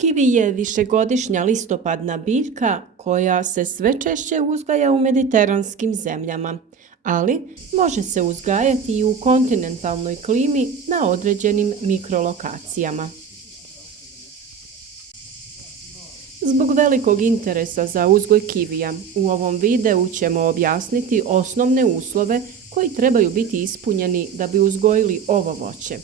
Kivi je višegodišnja listopadna biljka koja se sve češće uzgaja u mediteranskim zemljama, ali može se uzgajati i u kontinentalnoj klimi na određenim mikrolokacijama. Zbog velikog interesa za uzgoj kivija, u ovom videu ćemo objasniti osnovne uslove koji trebaju biti ispunjeni da bi uzgojili ovo voće.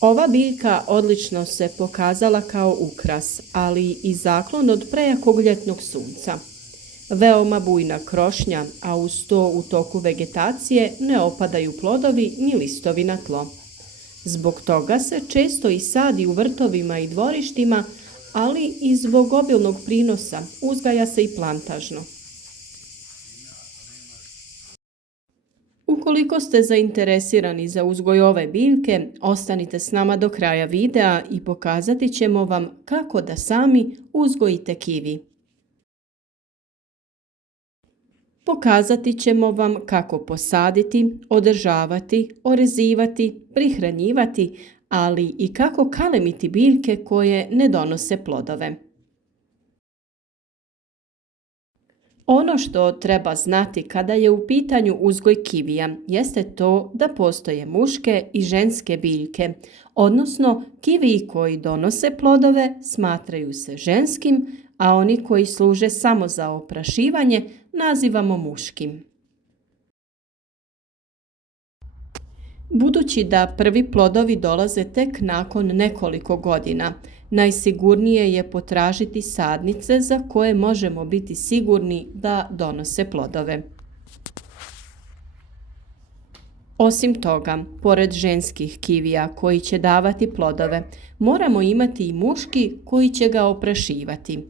Ova biljka odlično se pokazala kao ukras, ali i zaklon od prejakog ljetnog sunca. Veoma bujna krošnja, a uz to u toku vegetacije ne opadaju plodovi ni listovi na tlo. Zbog toga se često i sadi u vrtovima i dvorištima, ali i zbog obilnog prinosa uzgaja se i plantažno. Ukoliko ste zainteresirani za uzgoj ove biljke, ostanite s nama do kraja videa i pokazati ćemo vam kako da sami uzgojite kivi. Pokazati ćemo vam kako posaditi, održavati, orezivati, prihranjivati, ali i kako kalemiti biljke koje ne donose plodove. Ono što treba znati kada je u pitanju uzgoj kivija jeste to da postoje muške i ženske biljke, odnosno kiviji koji donose plodove smatraju se ženskim, a oni koji služe samo za oprašivanje nazivamo muškim. Budući da prvi plodovi dolaze tek nakon nekoliko godina, najsigurnije je potražiti sadnice za koje možemo biti sigurni da donose plodove. Osim toga, pored ženskih kivija koji će davati plodove, moramo imati i muški koji će ga oprašivati.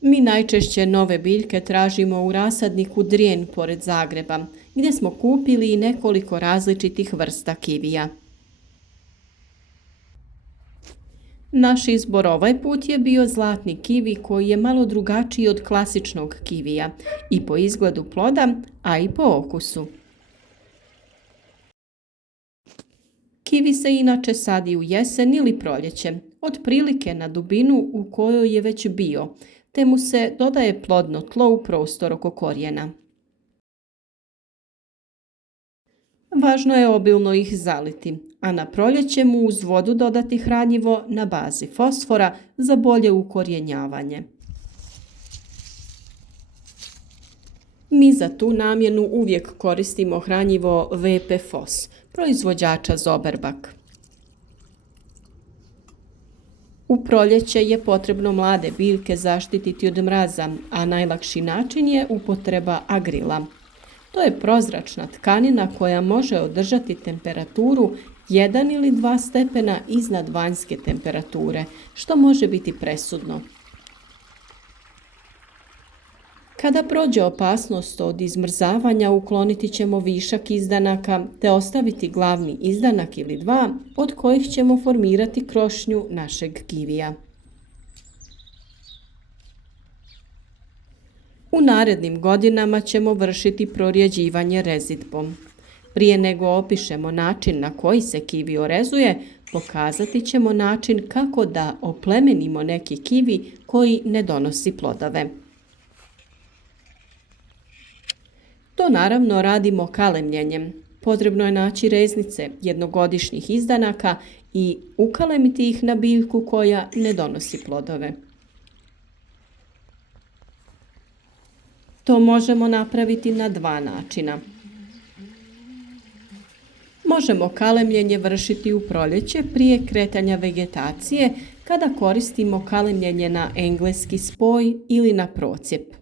Mi najčešće nove biljke tražimo u rasadniku Drijen pored Zagreba, gdje smo kupili i nekoliko različitih vrsta kivija. Naš izbor ovaj put je bio zlatni kivi koji je malo drugačiji od klasičnog kivija i po izgledu ploda, a i po okusu. Kivi se inače sadi u jesen ili proljeće, otprilike na dubinu u kojoj je već bio, te mu se dodaje plodno tlo u prostor oko korijena. Važno je obilno ih zaliti, a na proljeće mu uz vodu dodati hranjivo na bazi fosfora za bolje ukorjenjavanje. Mi za tu namjenu uvijek koristimo hranjivo VP Fos, proizvođača Zoberbak. U proljeće je potrebno mlade biljke zaštititi od mraza, a najlakši način je upotreba agrila. To je prozračna tkanina koja može održati temperaturu 1 ili 2 stepena iznad vanjske temperature, što može biti presudno. Kada prođe opasnost od izmrzavanja, ukloniti ćemo višak izdanaka te ostaviti glavni izdanak ili dva od kojih ćemo formirati krošnju našeg kivija. U narednim godinama ćemo vršiti prorjeđivanje rezidbom. Prije nego opišemo način na koji se kivi orezuje, pokazati ćemo način kako da oplemenimo neki kivi koji ne donosi plodove. To naravno radimo kalemljenjem. Potrebno je naći reznice jednogodišnjih izdanaka i ukalemiti ih na biljku koja ne donosi plodove. To možemo napraviti na dva načina. Možemo kalemljenje vršiti u proljeće prije kretanja vegetacije kada koristimo kalemljenje na engleski spoj ili na procijep.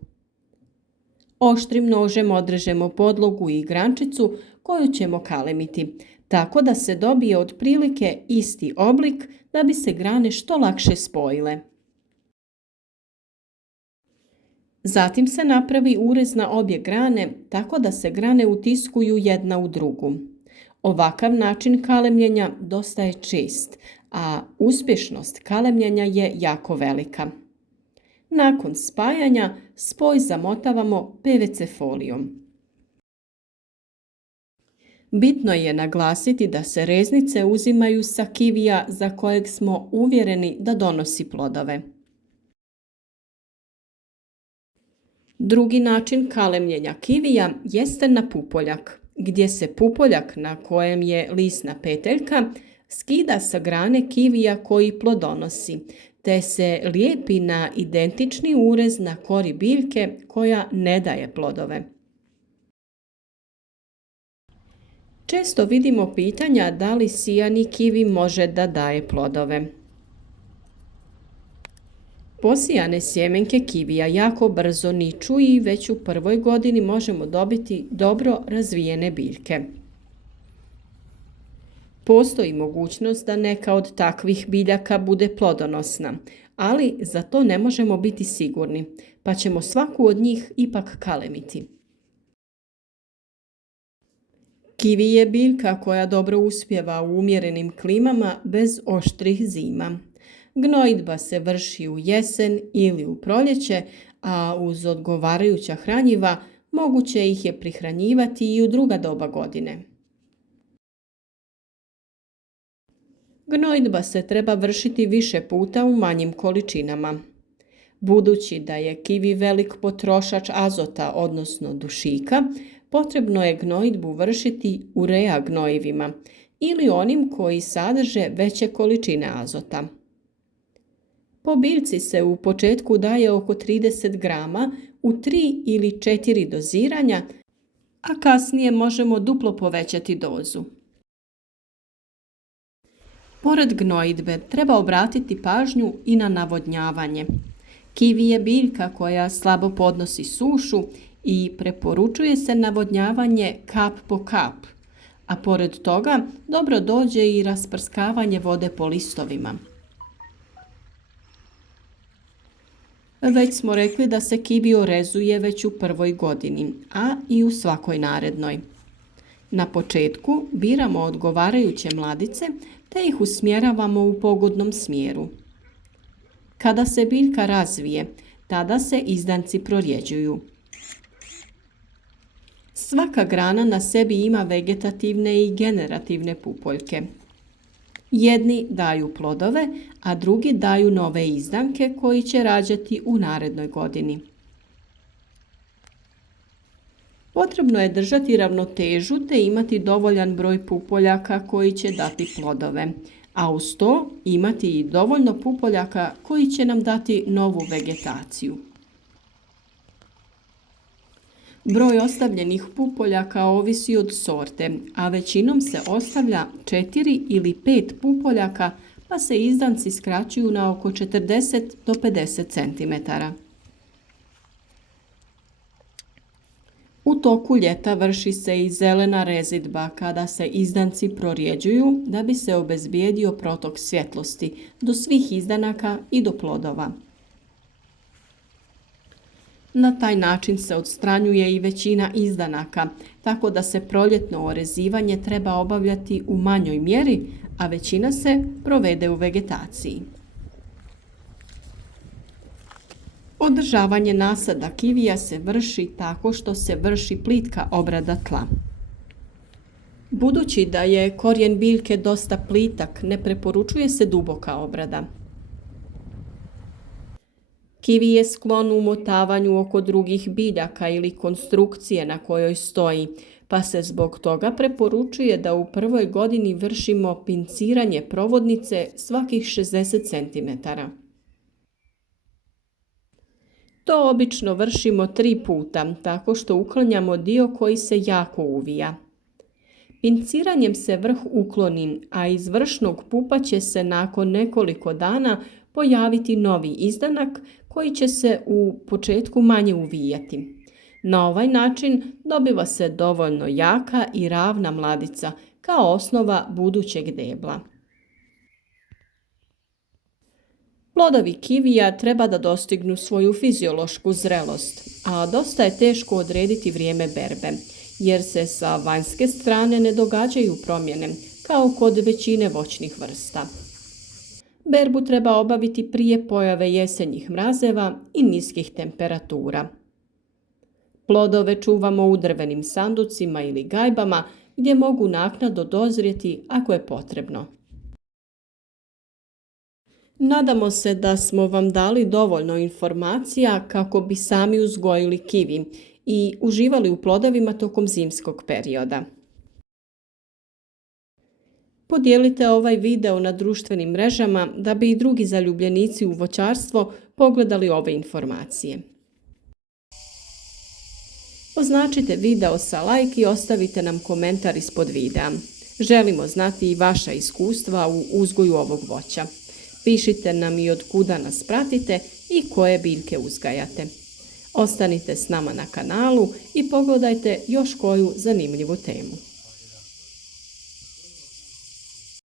Oštrim nožem odrežemo podlogu i grančicu koju ćemo kalemiti, tako da se dobije otprilike isti oblik da bi se grane što lakše spojile. Zatim se napravi urez na obje grane tako da se grane utiskuju jedna u drugu. Ovakav način kalemljenja dosta je čest, a uspješnost kalemljenja je jako velika. Nakon spajanja spoj zamotavamo PVC folijom. Bitno je naglasiti da se reznice uzimaju sa kivija za kojeg smo uvjereni da donosi plodove. Drugi način kalemljenja kivija jeste na pupoljak, gdje se pupoljak na kojem je lisna peteljka skida sa grane kivija koji plodonosi, te se lijepi na identični urez na kori biljke koja ne daje plodove. Često vidimo pitanja da li sijani kivi može da daje plodove. Posijane sjemenke kivija jako brzo niču i već u prvoj godini možemo dobiti dobro razvijene biljke. Postoji mogućnost da neka od takvih biljaka bude plodonosna, ali za to ne možemo biti sigurni, pa ćemo svaku od njih ipak kalemiti. Kivi je biljka koja dobro uspijeva u umjerenim klimama bez oštrih zima. Gnojidba se vrši u jesen ili u proljeće, a uz odgovarajuća hranjiva moguće ih je prihranjivati i u druga doba godine. Gnojidba se treba vršiti više puta u manjim količinama. Budući da je kivi velik potrošač azota, odnosno dušika, potrebno je gnojidbu vršiti urea gnojivima ili onim koji sadrže veće količine azota. Po biljci se u početku daje oko 30 grama u 3 ili 4 doziranja, a kasnije možemo duplo povećati dozu. Pored gnojidbe treba obratiti pažnju i na navodnjavanje. Kivi je biljka koja slabo podnosi sušu i preporučuje se navodnjavanje kap po kap, a pored toga dobro dođe i rasprskavanje vode po listovima. Već smo rekli da se kivi orezuje već u prvoj godini, a i u svakoj narednoj. Na početku biramo odgovarajuće mladice te ih usmjeravamo u pogodnom smjeru. Kada se biljka razvije, tada se izdanci prorjeđuju. Svaka grana na sebi ima vegetativne i generativne pupoljke. Jedni daju plodove, a drugi daju nove izdanke koji će rađati u narednoj godini. Potrebno je držati ravnotežu te imati dovoljan broj pupoljaka koji će dati plodove, a uz to imati i dovoljno pupoljaka koji će nam dati novu vegetaciju. Broj ostavljenih pupoljaka ovisi od sorte, a većinom se ostavlja 4 ili 5 pupoljaka, pa se izdanci skraćuju na oko 40 do 50 cm. U toku ljeta vrši se i zelena rezidba kada se izdanci prorjeđuju da bi se obezbijedio protok svjetlosti do svih izdanaka i do plodova. Na taj način se odstranjuje i većina izdanaka, tako da se proljetno orezivanje treba obavljati u manjoj mjeri, a većina se provede u vegetaciji. Održavanje nasada kivija se vrši tako što se vrši plitka obrada tla. Budući da je korijen biljke dosta plitak, ne preporučuje se duboka obrada. Kivi je sklon umotavanju oko drugih biljaka ili konstrukcije na kojoj stoji, pa se zbog toga preporučuje da u prvoj godini vršimo pinciranje provodnice svakih 60 cm. To obično vršimo 3 puta, tako što uklanjamo dio koji se jako uvija. Pinciranjem se vrh ukloni, a iz vršnog pupa će se nakon nekoliko dana pojaviti novi izdanak koji će se u početku manje uvijati. Na ovaj način dobiva se dovoljno jaka i ravna mladica kao osnova budućeg debla. Plodovi kivija treba da dostignu svoju fiziološku zrelost, a dosta je teško odrediti vrijeme berbe, jer se sa vanjske strane ne događaju promjene, kao kod većine voćnih vrsta. Berbu treba obaviti prije pojave jesenjih mrazeva i niskih temperatura. Plodove čuvamo u drvenim sanducima ili gajbama gdje mogu naknadno dozrijeti ako je potrebno. Nadamo se da smo vam dali dovoljno informacija kako bi sami uzgojili kivi i uživali u plodovima tokom zimskog perioda. Podijelite ovaj video na društvenim mrežama da bi i drugi zaljubljenici u voćarstvo pogledali ove informacije. Označite video sa like i ostavite nam komentar ispod videa. Želimo znati i vaša iskustva u uzgoju ovog voća. Pišite nam i od kuda nas pratite i koje biljke uzgajate. Ostanite s nama na kanalu i pogledajte još koju zanimljivu temu.